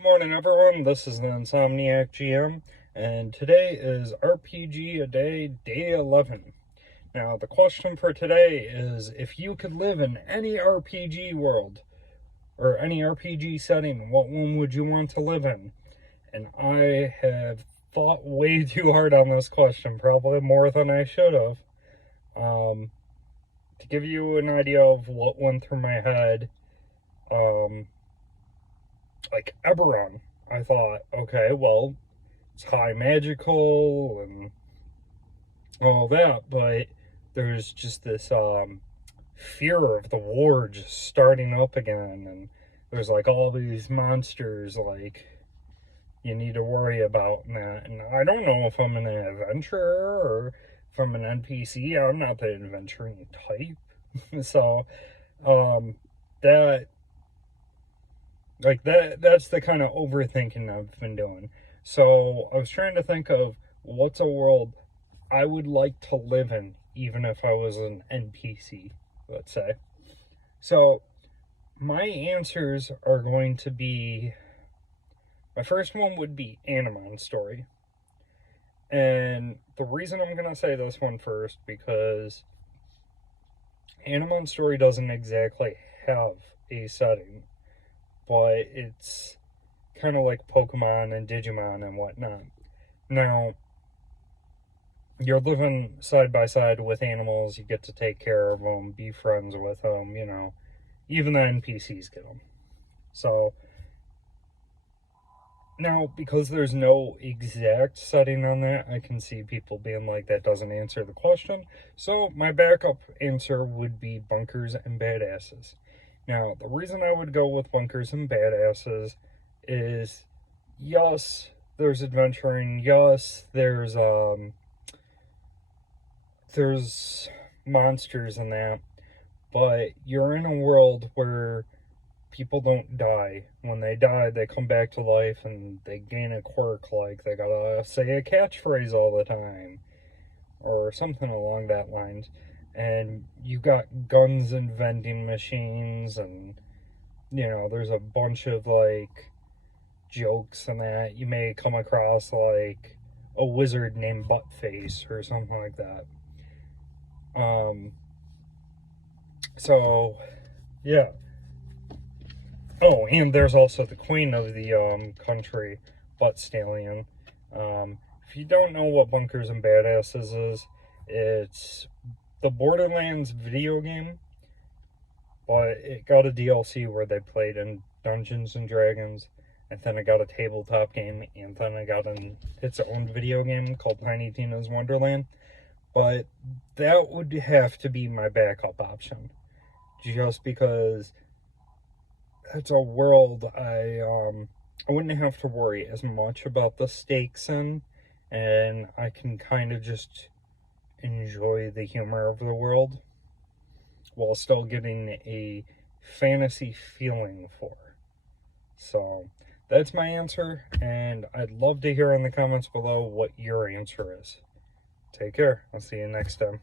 Good morning, everyone. This is the Insomniac GM, and today is RPG a day 11. Now, the question for today is, if you could live in any RPG world, or any RPG setting, what one would you want to live in? And I have thought way too hard on this question, probably more than I should have. To give you an idea of what went through my head, like Eberron, I thought, okay, well, it's high magical and all that, but there's just this fear of the war just starting up again, and there's like all these monsters like you need to worry about and that. And I don't know if I'm an adventurer or if I'm an NPC. I'm not the adventuring type. So that that's the kind of overthinking I've been doing. So I was trying to think of what's a world I would like to live in, even if I was an NPC, let's say. So my answers are going to be, my first one would be Animon's story. And the reason I'm going to say this one first, because Animon's story doesn't exactly have a setting, but it's kind of like Pokemon and Digimon and whatnot. Now, you're living side by side with animals, you get to take care of them, be friends with them, you know, even the NPCs get them. So, now, because there's no exact setting on that, I can see people being like, that doesn't answer the question. So, my backup answer would be Bunkers and Badasses. Now, the reason I would go with Bunkers and Badasses is, yes, there's adventuring, yes, there's monsters and that, but you're in a world where people don't die. When they die, they come back to life and they gain a quirk, like they gotta say a catchphrase all the time, or something along that lines. And you got guns and vending machines, and you know, there's a bunch of like jokes and that. You may come across like a wizard named Buttface or something like that. So yeah. Oh, and there's also the queen of the country, Butt Stallion. If you don't know what Bunkers and Badasses is, it's the Borderlands video game, but it got a DLC where they played in Dungeons and Dragons, and then it got a tabletop game, and then it got its own video game called Tiny Tina's Wonderland. But that would have to be my backup option, just because it's a world I wouldn't have to worry as much about the stakes in, and I can kind of just enjoy the humor of the world while still getting a fantasy feeling for. So that's my answer, and I'd love to hear in the comments below what your answer is. Take care. I'll see you next time.